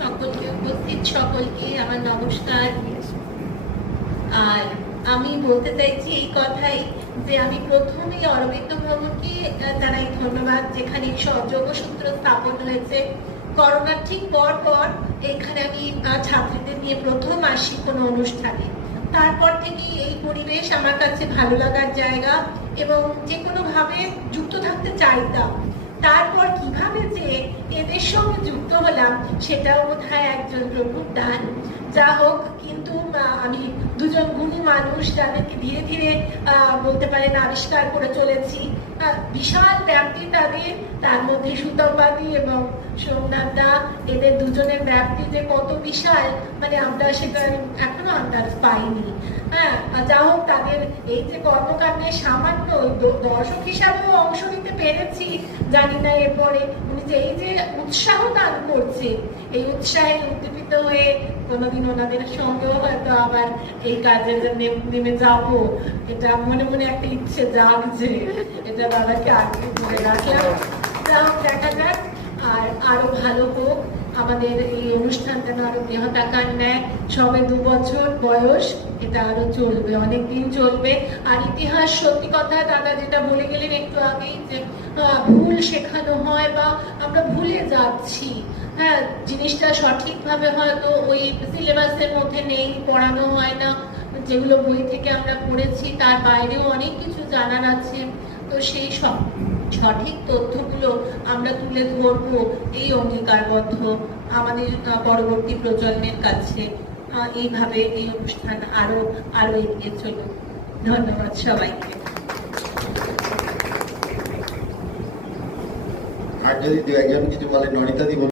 সকলকে উপস্থিত সকলকে আমার নমস্কার। আর আমি বলতে চাইছি এই কথাই যে আমি অরবিন্দ আহ, জানাই ধন্যবাদ যেখানে যোগসূত্র স্থাপন হয়েছে। করোনার ঠিক পর পর এখানে আমি ছাত্রীদের নিয়ে প্রথম আসি কোনো অনুষ্ঠানে। তারপর থেকেই এই পরিবেশ আমার কাছে ভালো লাগার জায়গা এবং যে কোনোভাবে যুক্ত থাকতে চাইতাম। তারপর কীভাবে যে যুক্ত হলাম, সেটাও বোধ হয় একজন প্রভুর দান যা হোক, কিন্তু আমি দুজন গুণী মানুষ যাদেরকে ধীরে ধীরে বলতে পারেন আবিষ্কার করে চলেছি। বিশাল ব্যাপ্তি তাদের, তার মধ্যে সুতমবাদী এবং সোমনাথ দা এদের দুজনের ব্যাপ্তি যে কত বিশাল মানে আমরা সেটা এখনও আন্দাজ পাইনি। হ্যাঁ যা হোক, তাদের এই যে কর্মকাণ্ডে সামান্য দর্শক হিসাবেও অংশ পেরেছি, জানি না এরপরে। উনি যে এই যে উৎসাহ দান করছে, এই উৎসাহে উদ্দীপিত হয়ে কোনোদিন ওনাদের সঙ্গেও হয়তো আবার এই কাজে নেমে যাব। এটা মনে মনে একটা ইচ্ছে জাগছে। এটা দাদাকে আগে বলে রাখলাম। যা হোক, দেখা যাক। আর আরও ভালো হোক। আমাদের এই অনুষ্ঠান যেন আরও দেহতাকার নেয়। সবে দু বছর বয়স, এটা আরও চলবে অনেক দিন চলবে। আর ইতিহাস সত্যি কথা, দাদা যেটা বলে গেলেন একটু আগেই যে ভুল শেখানো হয় বা আমরা ভুলে যাচ্ছি হ্যাঁ জিনিসটা সঠিকভাবে হয়তো ওই সিলেবাসের মধ্যে নেই, পড়ানো হয় না, যেগুলো বই থেকে আমরা পড়েছি, তার বাইরেও অনেক কিছু জানার আছে। তো সেই সব সঠিক তথ্যগুলো আমরা তুলে ধরবো এই অঙ্গীকারবদ্ধ আমাদের পরবর্তী প্রজন্মের কাছে। এইভাবে এই অনুষ্ঠান আরও আরও এগিয়ে চলুক। ধন্যবাদ সবাইকে। আর যদি দু একজন কিছু বলে নরিতা দিব